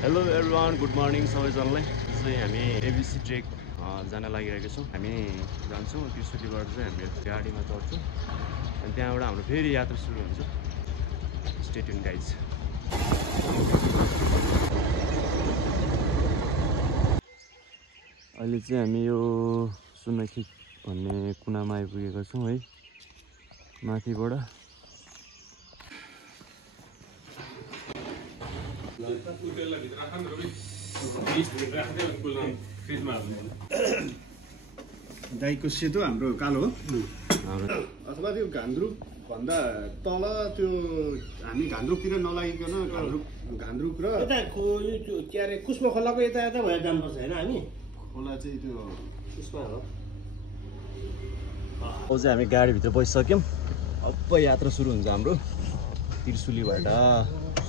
Hello everyone, good morning सबैजनालाई। चाहिँ हामी एबिसी ट्रेक जान लागिरहेका छौँ। हामी जान्छौँ त्रिशुलीबाट चाहिँ हामी गाडीमा चढ्छौँ अनि त्यहाँबाट हाम्रो फेरि यात्रा सुरु हुन्छ। Stay tune guys. अहिले चाहिँ हामी यो सुनखी भन्ने कुनामा आइपुगेका छौँ है, माथिबाट। दाइको सेतो हाम्रो कालो हो अथवा त्यो घान्द्रुक भन्दा तल त्यो हामी घान्द्रुकतिर नलागिकन घान्द्रुक र के अरे कुस्मा खोलाको यता यता भएर जानुपर्छ होइन हामी खोला चाहिँ त्यो कुस्मा हो। अब चाहिँ हामी गाडीभित्र बसिसक्यौँ। अब यात्रा सुरु हुन्छ हाम्रो त्रिशुलीबाट।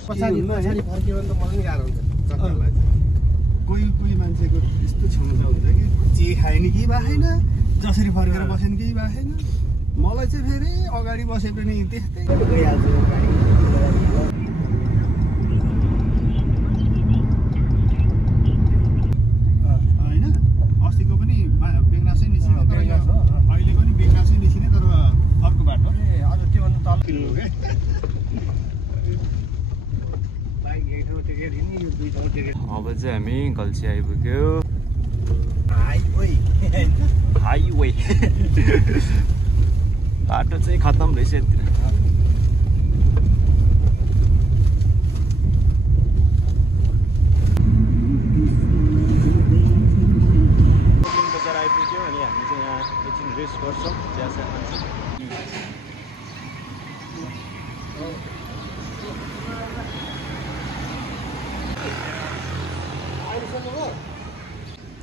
पछाडि फर्कियो भने त मलाई पनि गाह्रो हुन्छ चक्करलाई। कोही कोही मान्छेको यस्तो क्षमता हुन्छ कि जे खाएन कि बाखेन, जसरी फर्केर बसेन कि बाखेन। मलाई चाहिँ फेरि अगाडि बसे पनि त्यस्तै गइहाल्छ गाडी। होइन अस्तिको पनि बेग्नासै निस्किने, तर अहिलेको नि बेग्नासै निस्किने, तर अर्को बाटो अझ त्योभन्दा तल किलो हो क्या। अब चाहिँ हामी गल्छी आइपुग्यो। हाइवे बाटो चाहिँ खत्तम रहेछ यतिर। बजार आइपुग्यो अनि हामी चाहिँ यहाँ एकछिन रेस्ट गर्छौँ, चियासिया खान्छौँ।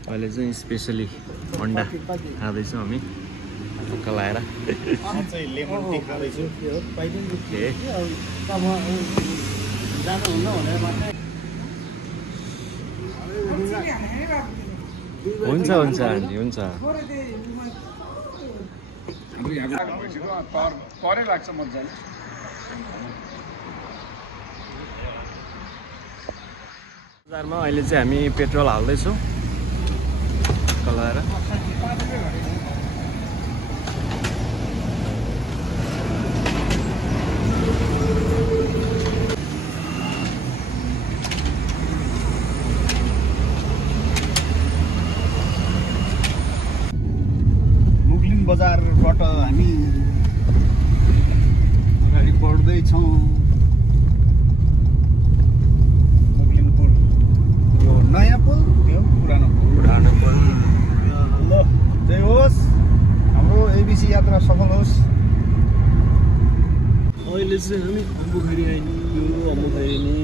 अहिले चाहिँ स्पेसली अन्डा खाँदैछौँ हामी भुक्क लाएर। लेमन टी खाँदैछु। हुन्छ हुन्छ आन्टी, हुन्छ। परै लाग्छ मजाले। बजारमा अहिले चाहिँ हामी पेट्रोल हाल्दैछौँ लगाएर। मुगलिन बजारबाट हामी अगाडि बढ्दैछौँ। मुगलिन पुल, यो नयाँ पुल, त्यो पुरानो पुल। ल जय होस्, हाम्रो एबिसी यात्रा सफल होस्। अहिले चाहिँ हामी अम्बुखरी आइनि, यो अम्बुखरी नि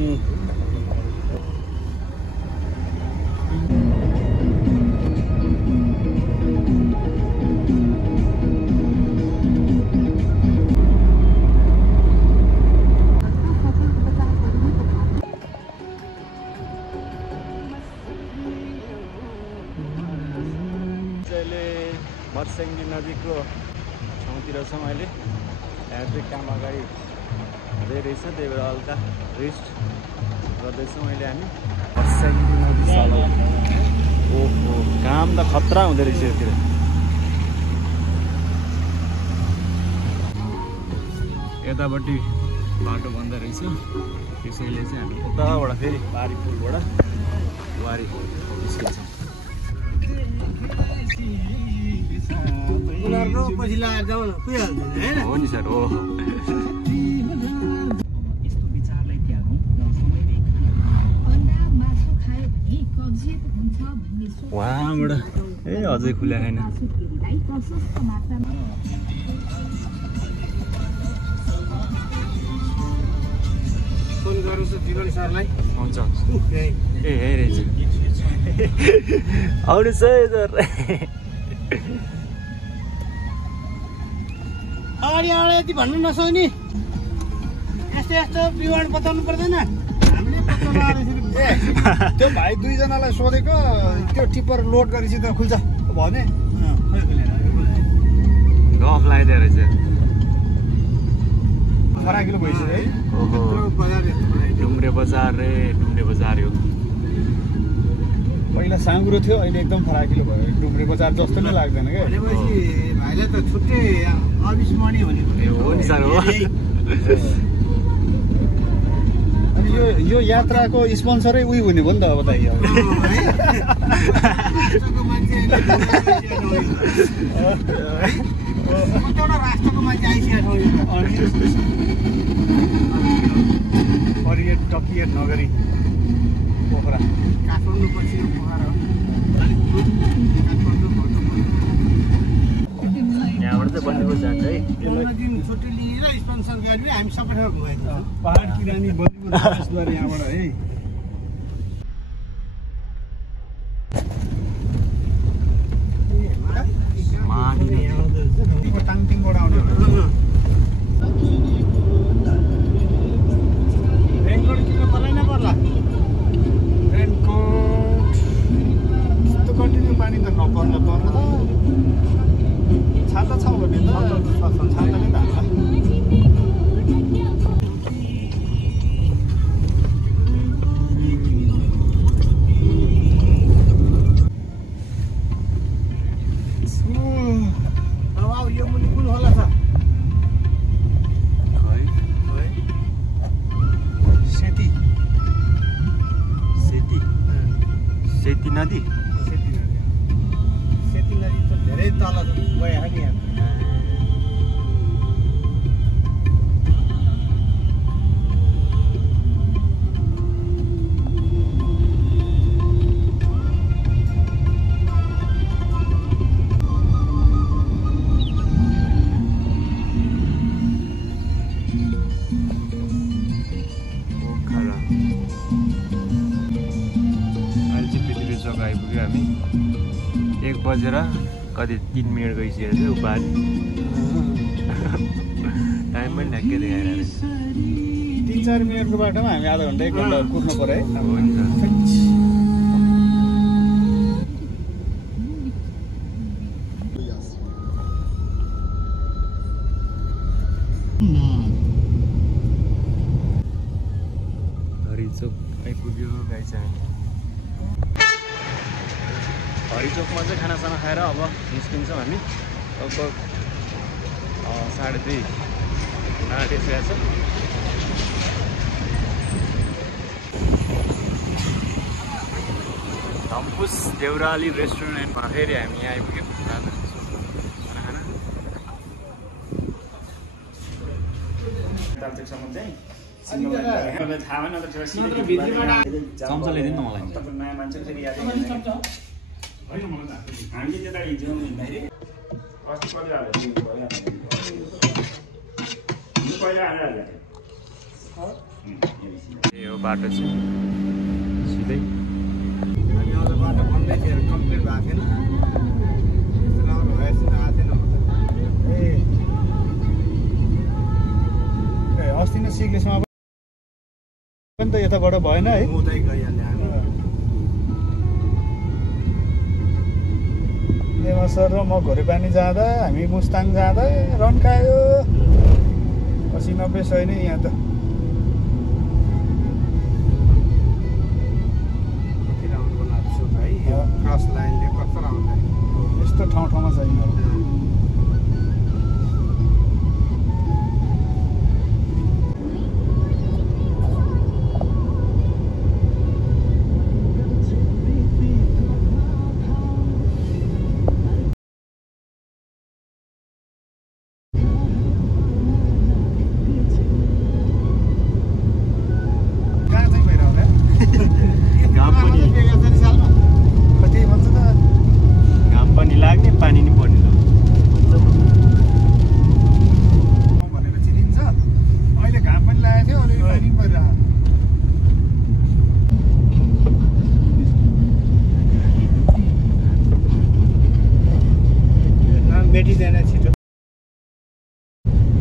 मर्स्याङ्गी नदीको ठाउँतिर छौँ अहिले। यहाँ चाहिँ काम अगाडि हुँदै रहेछ, त्यही भएर हल्का रेस्ट गर्दैछौँ अहिले हामी। मर्स्याङ्गी नदी छ। ओहो, काम त खतरा हुँदो रहेछ यतिर। यतापट्टि बाटो बन्द रहेछ, त्यसैले चाहिँ हामी उताबाट फेरि बारी पुलबाट वारी निस्किन्छौँ। पछि लगाएर जाउँ न, पुगिहाल्दैन होइन? हो नि सर, हो। यस्तो विचारलाई त्यागौँ र समयमै अन्डा मासु खायो भने कब्जियत हुन्छ भन्ने सोच वहाँबाट अझै खुल्या छैन। मासुहरूलाई प्रशस्त मात्रामा फोन गर्नु छ जीवन सरलाई। हुन्छ ए यही रहेछ। आउनुहोस् है सर। अगाडि अगाडि यति भन्नु नसक्ने, यस्तो यस्तो विवरण बताउनु पर्दैन। हामीले पत्ता लगाएर त्यो भाइ दुईजनालाई सोधेको, त्यो टिप्पर लोड गरेपछि त खुल्छ भने गफ लगाइदियो रहेछ। फराकिलो भइसक्यो है। डुम्रे बजार रे, डुम्रे बजार यो पहिला साँगुरो थियो अहिले एकदम फराकिलो भयो डुम्रे बजार जस्तो नै लाग्दैन क्या भनेपछि भाइले त छुट्टै अविस्मरणीय भनेको हो नि सर हो अनि यो यात्राको स्पोन्सरै उही हुने भयो नि त अब त राष्ट्रको मान्छे राष्ट्रको मान्छे आइसकेको पर्यटकीय नगरी पोखरा काठमाडौँ पछि पोखरा हो यहाँबाट चाहिँ बन्नेपुर जान्छ है 15 दिन छुट्टी लिएर स्पोन्सर गरेर हामी सबै ठाउँ घुमाइदिन्छौँ पहाड किरानी बन्नेपुर यहाँबाट है टाङटिङबाट आउने रेनकोट किन्नु पर्ला नै पर्ला रेनकोट यस्तो कन्टिन्यू पानी त नपर्ला पर्ला त छाता छ भने त छाता नै धान्ला यो मुनि कुन होला छ सेती सेती सेती नदी सेती नदी त धेरै तल गयो नि यहाँ आइपुग्यो हामी 1 बजेर कति 3 मिनट गइसकेको थियो उपाधि टाइम पनि ढ्याक्कै देखाइरहेको 3-4 मिनटको बाटोमा हामी आधा घन्टा 1 घन्टा कुर्नु पर्यो है हुन्छ हरिचोक आइपुग्यो गाइस हामी हरिचोकमा चाहिँ खानासाना खाएर अब निस्किन्छौँ हामी लगभग 2:30 नाटिसकेको छ धम्पुस देउराली रेस्टुरेन्टमा फेरि हामी यहाँ आइपुग्यौँ खाना खाना तालचोकसम्म चाहिँ थाहा भएन चम्चा ल्याइदिनु न मलाई नयाँ मान्छे फेरि याद हामीले त्यता हिजो हिँड्दाखेरि अस्ति कति हाल्यो यो बाटो चाहिँ सिधै हामी अझ बाटो बन्दै थियो कम्प्लिट भएको थिएन यस्तो राम्रो भएछ आएको थिएन ए अस्ति नै सिक्लेसमा पनि त यताबाट भएन है उतै गइहाल्यो हामी लेमा सर र म घोरेपानी जाँदा हामी मुस्ताङ जाँदा रन्कायो 80-90 सय नै यहाँ त क्रस लाइनले कस्तो आउँदैन यस्तो ठाउँ ठाउँमा छैन मेटिँदैन छिटो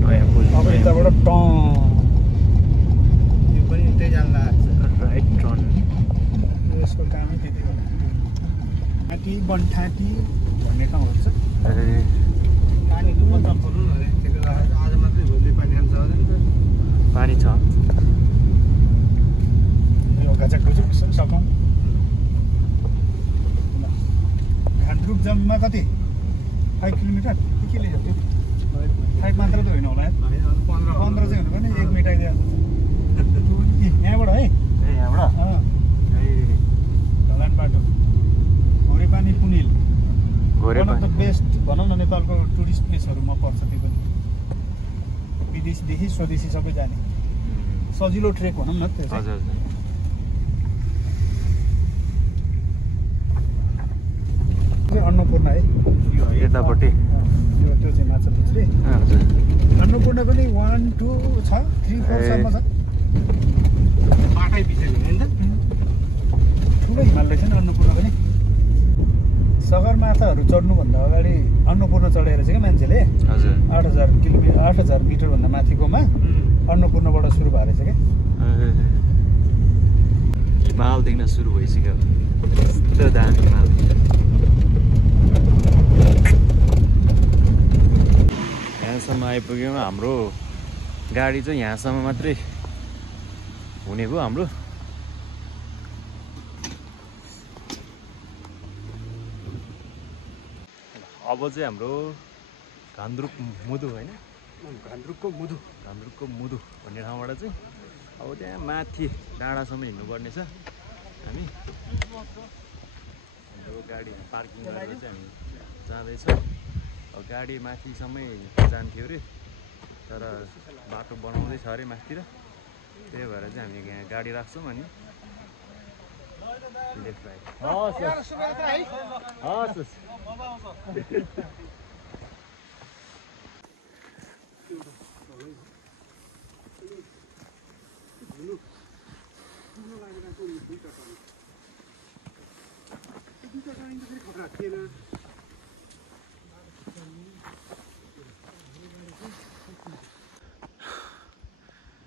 नयाँ पुल अब यताबाट टन यो पनि उतै जान लाग्छ राइट टर्न यसको कामै त्यति हो ठाँटी बनठाँटी भन्ने ठाउँ हुन्छ पानीको मात्रा पर्नु अरे त्यसले गर्दा आज मात्रै भोलि पानी खान्छ होला नि त पानी छ यो घचक घुचुक सकौँ जम्मा कति 5 किलोमिटर के लेख्यो त्यो 5 मात्र त होइन होला 15 चाहिँ हुनु पर्ने 1 मिटाइदियो यहाँबाट है यहाँबाट ढलान बाटो घोरेपानी Punil one of the best भनौँ न नेपालको टुरिस्ट प्लेसहरूमा पर्छ त्यो पनि विदेशीदेखि स्वदेशी सबै जाने सजिलो ट्रेक भनौँ न त्यो चाहिँ अन्नपूर्ण है यतापट्टि त्यो चाहिँ माछा पुछ्रे अन्नपूर्ण पनि 1 2 छ 3 4 सम्म छ बाटै बिसेको हैन त ठुलो हिमाल रहेछ नि अन्नपूर्ण पनि सगरमाथाहरू चढ्नुभन्दा अगाडि अन्नपूर्ण चढेर चाहिँ क्या मान्छेले 8000 मिटरभन्दा माथिकोमा अन्नपूर्णबाट सुरु भएर रहेछ क्या हिमाल देख्न सुरु भइसक्यो यस्तो दामी हिमाल यहाँसम्म आइपुग्यौँ हाम्रो गाडी चाहिँ यहाँसम्म मात्रै हुने भयो हाम्रो अब चाहिँ हाम्रो घान्द्रुक मुदु होइन घान्द्रुकको मुदु भन्ने ठाउँबाट चाहिँ अब त्यहाँ माथि डाँडासम्म हिँड्नुपर्ने छ हामी हाम्रो गाडी पार्किङ गरेर चाहिँ हामी जाँदैछौँ अब गाडी माथिसम्मै जान्थ्यो अरे तर बाटो बनाउँदैछ अरे माथितिर त्यही भएर चाहिँ हामी यहाँ गाडी राख्छौँ अनि लेफ्ट राइट हस्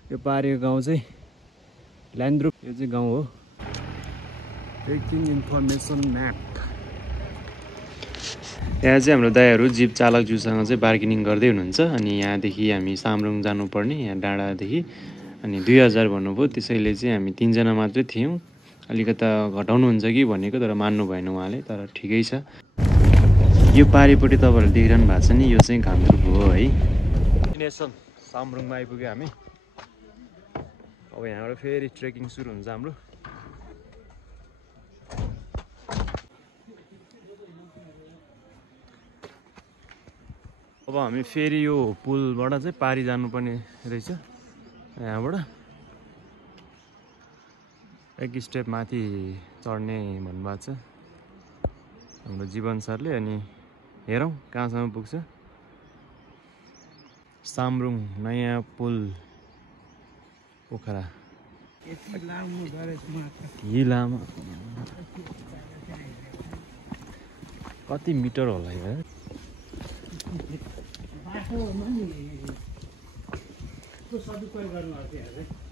यो पारेको गाउँ चाहिँ ल्यान्द्रुक यो चाहिँ गाउँ हो ट्रेकिङ इन्फर्मेसन म्याप यहाँ चाहिँ हाम्रो दाइहरू जीप चालकज्यूसँग चाहिँ बार्गेनिङ गर्दै हुनुहुन्छ अनि यहाँदेखि हामी सामरुङ जानुपर्ने यहाँ डाँडादेखि अनि 2000 भन्नुभयो त्यसैले चाहिँ हामी 3 जना मात्रै थियौँ अलिकता घटाउनुहुन्छ कि भनेको तर मान्नु भएन उहाँले तर ठिकै छ यो पारिपट्टि तपाईँहरूले देखिरहनु भएको छ नि यो चाहिँ घान्द्रुक हो है डेस्टिनेसन सामरुङमा आइपुग्यो हामी अब यहाँबाट फेरि ट्रेकिङ सुरु हुन्छ हाम्रो अब हामी फेरि यो पुलबाट चाहिँ पारी जानुपर्ने रहेछ यहाँबाट एक स्टेप माथि चढ्ने भन्नुभएको छ हाम्रो जीवन सरले अनि हेरौँ कहाँसम्म पुग्छ सामरुङ नयाँ पुल पोखरा लामो कति मिटर होला यार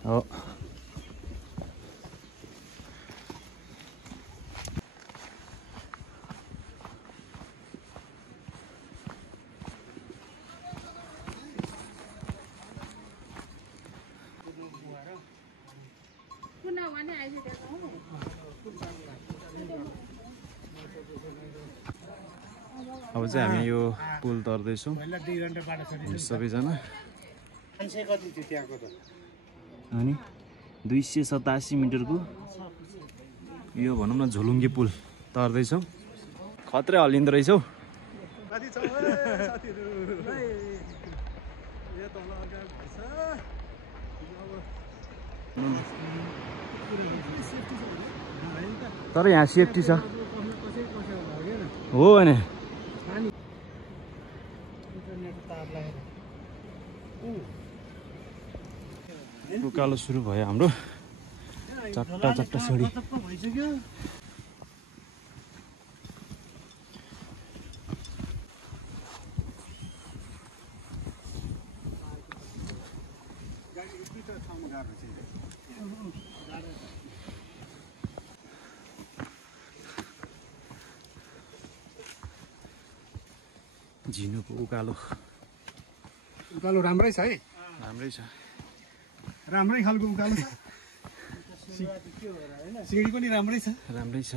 हो अब चाहिँ हामी यो पुल तर्दैछौँ सबैजना अनि 287 मिटरको यो भनौँ न झोलुङ्गे पुल तर्दैछौँ खत्रै हल्लिँदो रहेछौ तर यहाँ सेफ्टी छ हो भने उकालो सुरु भयो हाम्रो चट्टा चट्टा सिडी झिनुको उकालो उकालो राम्रै छ है राम्रै छ राम्रै खालको उकालो छ सिडी पनि राम्रै छ राम्रै छ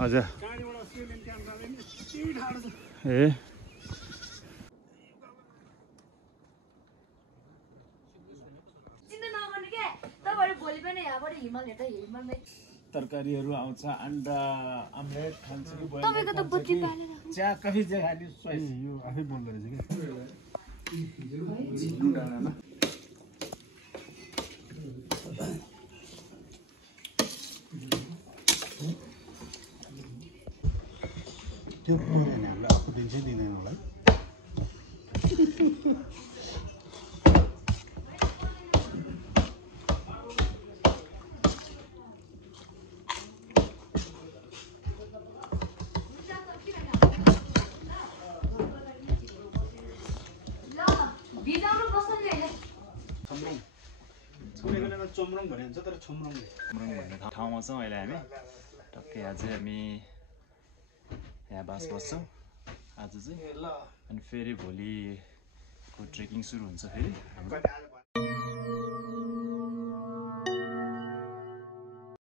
हजुर कहाँबाट अस्ट्रेलियन क्यामेराले नि यति ठाडो छ ए तरकारीहरू आउँछ अन्डा आमलेट खान्छ कि चिया कफी चाहिँ खाने चोइस यो आफै बोल्दो रहेछ क्या त्यो पुऱ्याउने हामीले अर्को दिन चाहिँ दिँदैन होला चोम्रङ भन्ने हुन्छ तर छोम्रङ भन्ने ठाउँमा छौँ अहिले हामी टक्कै आज हामी यहाँ बास बस्छौँ आज चाहिँ अनि फेरि भोलिको ट्रेकिङ सुरु हुन्छ फेरि हाम्रो